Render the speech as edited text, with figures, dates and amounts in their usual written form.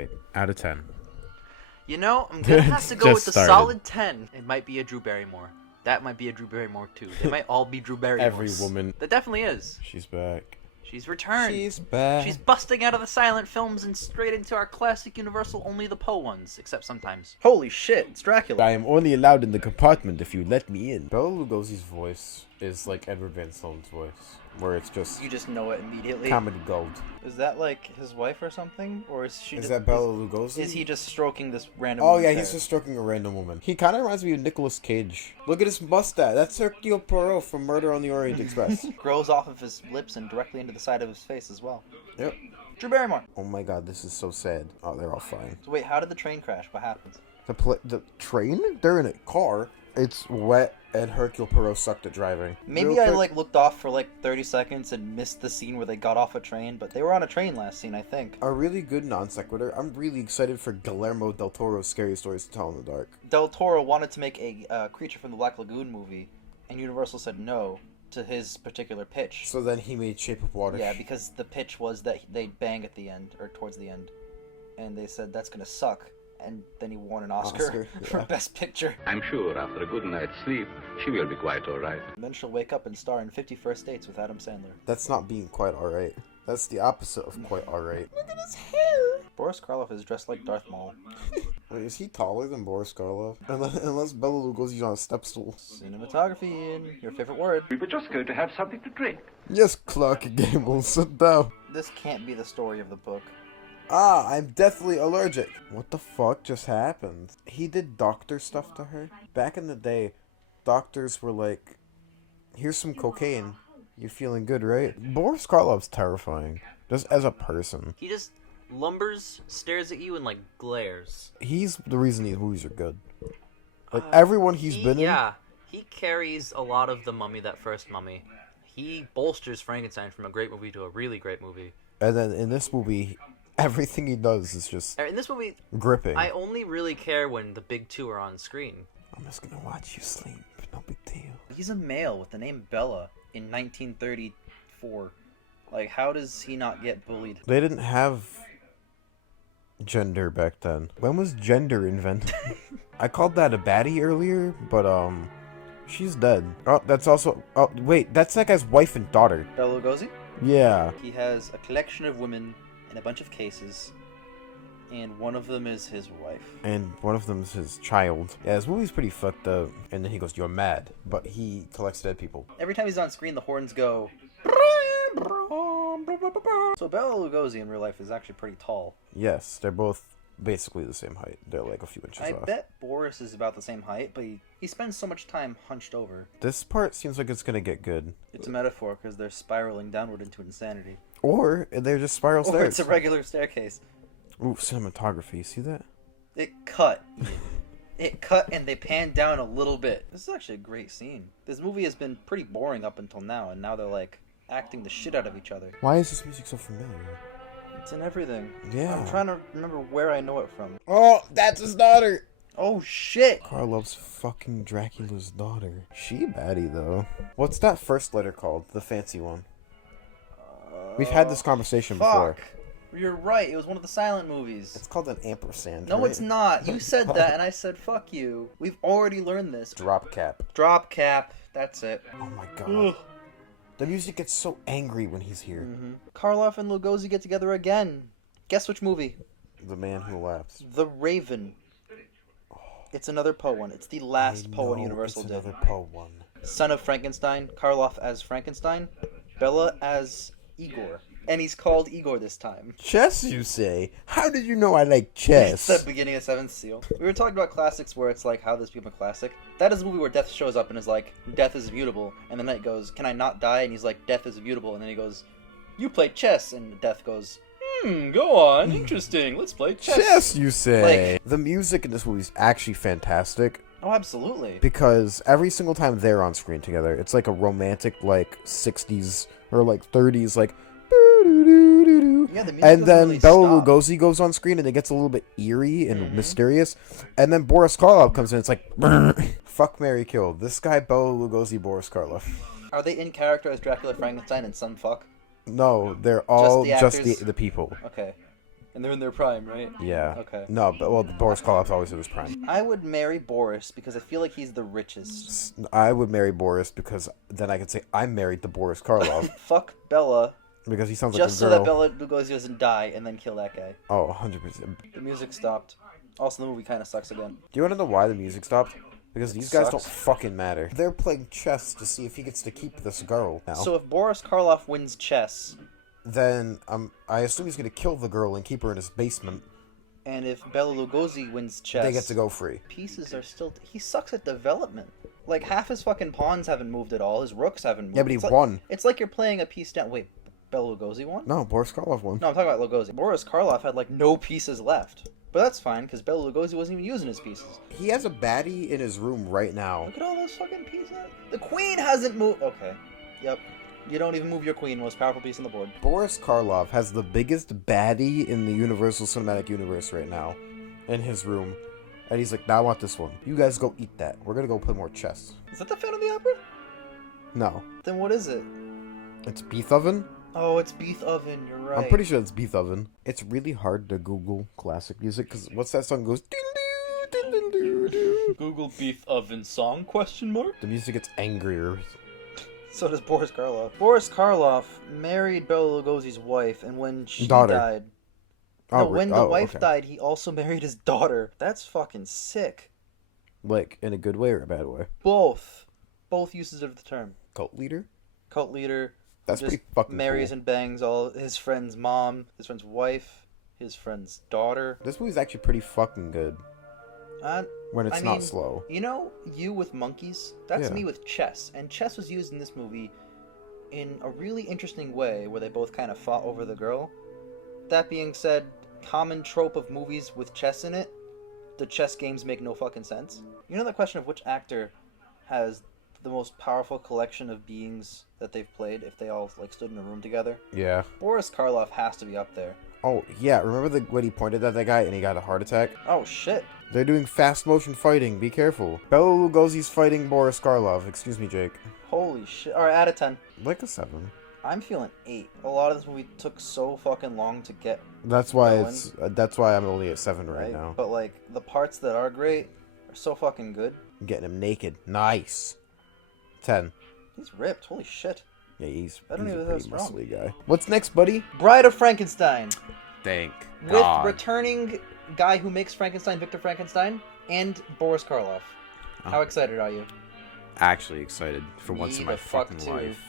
right. Out of 10. You know, I'm gonna have to go with the started. solid 10. It might be a Drew Barrymore. That might be a Drew Barrymore too. They might all be Drew Barrymores. Every woman. That definitely is. She's back. She's returned. She's back. She's busting out of the silent films and straight into our classic Universal, only the Poe ones, except sometimes. Holy shit, it's Dracula. I am only allowed in the compartment if you let me in. Bela Lugosi's voice is like Edward Van Sloan's voice, where it's just You just know it immediately. comedy gold. Is that like his wife or something? Or is she Is just, that Bela Lugosi? Is he just stroking this random Oh woman's yeah, hair? he's just stroking a random woman. He kind of reminds me of Nicolas Cage. Look at his mustache. That's Hercule Poirot from Murder on the Orient Express. Grows off of his lips and directly into the side of his face as well. Yep. Drew Barrymore. Oh my god, this is so sad. Oh, they're all fine. So wait, how did the train crash? What happens? The train? They're in a car. It's wet, and Hercule Poirot sucked at driving. Maybe Real I quick- looked off for 30 seconds and missed the scene where they got off a train, but they were on a train last scene, I think. A really good non sequitur. I'm really excited for Guillermo del Toro's Scary Stories to Tell in the Dark. Del Toro wanted to make a Creature from the Black Lagoon movie, and Universal said no to his particular pitch. So then he made Shape of Water. Yeah, because the pitch was that they'd bang at the end, or towards the end, and they said that's gonna suck. And then he won an Oscar for yeah. Best Picture. I'm sure after a good night's sleep, she will be quite all right. And then she'll wake up and star in 50 First Dates with Adam Sandler. That's not being quite alright. That's the opposite of quite alright. Look at his hair! Boris Karloff is dressed like Darth Maul. Wait, is he taller than Boris Karloff? Unless Bela Lugosi's on a step stool. Cinematography, Ian. Your favorite word. We were just going to have something to drink. Yes, Clark Gable, sit down. This can't be the story of the book. Ah, I'm deathly allergic. What the fuck just happened? He did doctor stuff to her? Back in the day, doctors were like, here's some cocaine. You're feeling good, right? Boris Karloff's terrifying. Just as a person. He just lumbers, stares at you, and glares. He's the reason these movies are good. Like, everyone he's been in... Yeah, he carries a lot of the Mummy, that first Mummy. He bolsters Frankenstein from a great movie to a really great movie. And then in this movie... Everything he does is just In this movie, gripping. I only really care when the big two are on screen. I'm just gonna watch you sleep. No big deal. He's a male with the name Béla in 1934. How does he not get bullied? They didn't have gender back then. When was gender invented? I called that a baddie earlier, but she's dead. Oh, that's also... Oh, wait, that's that guy's wife and daughter. Bela Lugosi? Yeah. He has a collection of women in a bunch of cases, and one of them is his wife. And one of them's his child. Yeah, this movie's pretty fucked up. And then he goes, "You're mad," but he collects dead people. Every time he's on screen, the horns go. So Bela Lugosi in real life is actually pretty tall. Yes, they're both basically the same height. They're like a few inches I off. bet Boris is about the same height, but he spends so much time hunched over. This part seems like it's gonna get good. It's a metaphor because they're spiraling downward into insanity. Or they're just spiral Or stairs. it's a regular staircase. Ooh, cinematography. You see that? It cut. It cut and they panned down a little bit. This is actually a great scene. This movie has been pretty boring up until now, and now they're acting the shit out of each other. Why is this music so familiar? It's in everything. Yeah. I'm trying to remember where I know it from. Oh, that's his daughter! Oh shit! Karloff's fucking Dracula's daughter. She baddie, though. What's that first letter called? The fancy one. We've had this conversation before. You're right, it was one of the silent movies. It's called an ampersand. No, right? it's not. You said that, and I said, fuck you. We've already learned this. Drop cap. Drop cap. That's it. Oh my god. The music gets so angry when he's here. Mm-hmm. Karloff and Lugosi get together again. Guess which movie? The Man Who Laughs. The Raven. It's another Poe one. It's the last Poe one Universal did. Another Poe one. Son of Frankenstein. Karloff as Frankenstein. Béla as Igor. And he's called Igor this time. Chess, you say? How did you know I like chess? It's the beginning of Seventh Seal. We were talking about classics where it's how this became a classic. That is a movie where Death shows up and is death is immutable. And the knight goes, can I not die? And he's like, death is immutable. And then he goes, you play chess. And Death goes, go on. Interesting. Let's play chess. Chess, you say? The music in this movie is actually fantastic. Oh, absolutely. Because every single time they're on screen together, it's like a romantic, 60s or 30s, Yeah, the music and doesn't then really Bela stop. Lugosi goes on screen and it gets a little bit eerie and mysterious. And then Boris Karloff comes in. It's like, fuck, marry, kill. This guy, Bela Lugosi, Boris Karloff. Are they in character as Dracula, Frankenstein, and some fuck? No, they're all just actors? the people. Okay. And they're in their prime, right? Yeah. Okay. No, but well, Boris Karloff's always in his prime. I would marry Boris because I feel like he's the richest. I would marry Boris because then I could say I'm married to Boris Karloff Fuck Béla. because he sounds like Just a so girl. that Béla Lugosi doesn't die and then kill that guy. Oh, 100%. The music stopped. Also, the movie kind of sucks again. Do you want to know why the music stopped? Because these guys don't Sucks. fucking matter. They're playing chess to see if he gets to keep this girl now. So if Boris Karloff wins chess, Then I assume he's gonna kill the girl and keep her in his basement. and if Béla Lugosi wins chess, They get to go free. pieces are still... He sucks at development. Like, half his fucking pawns haven't moved at all. His rooks haven't moved. Yeah, but he It's like- won. It's like you're playing a piece down... Wait, Béla Lugosi won? No, Boris Karloff won. No, I'm talking about Lugosi. Boris Karloff had, like, no pieces left. But that's fine, because Béla Lugosi wasn't even using his pieces. He has a baddie in his room right now. Look at all those fucking pieces. The queen hasn't moved... Okay. Yep. You don't even move your queen, most powerful piece on the board. Boris Karloff has the biggest baddie in the Universal Cinematic Universe right now in his room. And he's like, nah, I want this one. You guys go eat that. We're gonna go play more chess. Is that the Phantom of the Opera? No. Then what is it? It's Beethoven? Oh, it's Beethoven, you're right. I'm pretty sure it's Beethoven. It's really hard to Google classic music, because what's that song goes... Google Beethoven song, question mark? The music gets angrier. So does Boris Karloff. Boris Karloff married Béla Lugosi's wife, and when she Daughter. died... Oh, No, when the wife okay. died, he also married his daughter. That's fucking sick. Like, in a good way or a bad way? Both. Both uses of the term. Cult leader? Cult leader. That's just pretty fucking marries cool. and bangs all his friend's mom, his friend's wife, his friend's daughter. This movie's actually pretty fucking good. When it's I not mean, slow. You know, you with monkeys, that's Yeah. me with chess. And chess was used in this movie in a really interesting way where they both kind of fought over the girl. That being said, common trope of movies with chess in it, the chess games make no fucking sense. You know the question of which actor has the most powerful collection of beings that they've played if they all like stood in a room together? Yeah. Boris Karloff has to be up there. Oh, yeah, remember when he pointed at that guy and he got a heart attack? Oh shit. They're doing fast motion fighting, be careful. Béla Lugosi's fighting Boris Karloff. Excuse me, Jake. Holy shit. Alright, out of 10. Like a 7. I'm feeling 8. A lot of this movie took so fucking long to get That's why going, that's why I'm only at 7 right now. But like the parts that are great are so fucking good. I'm getting him naked. Nice. 10. He's ripped. Holy shit. Yeah, he's I don't a even know pretty that's wrong. muscly guy. What's next, buddy? Bride of Frankenstein Thank with returning guy who makes Frankenstein, Victor Frankenstein, and Boris Karloff. How excited are you? Actually excited for once Me in my the fuck fucking too. life.